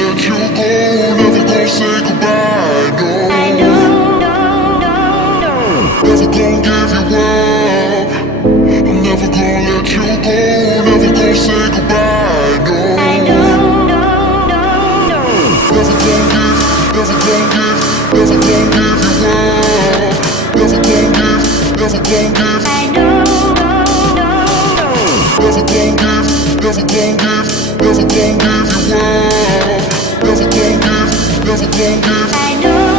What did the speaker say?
let you go, never gonna say goodbye, no. Never gonna give you up, I'm never gonna let you go, never gonna say goodbye, no. Never gonna give, never gonna give, never gonna give you up, never gonna give, never gonna give. Never gon' give, never gon' give, never gon' give you up. Never gon' give, never gon' give.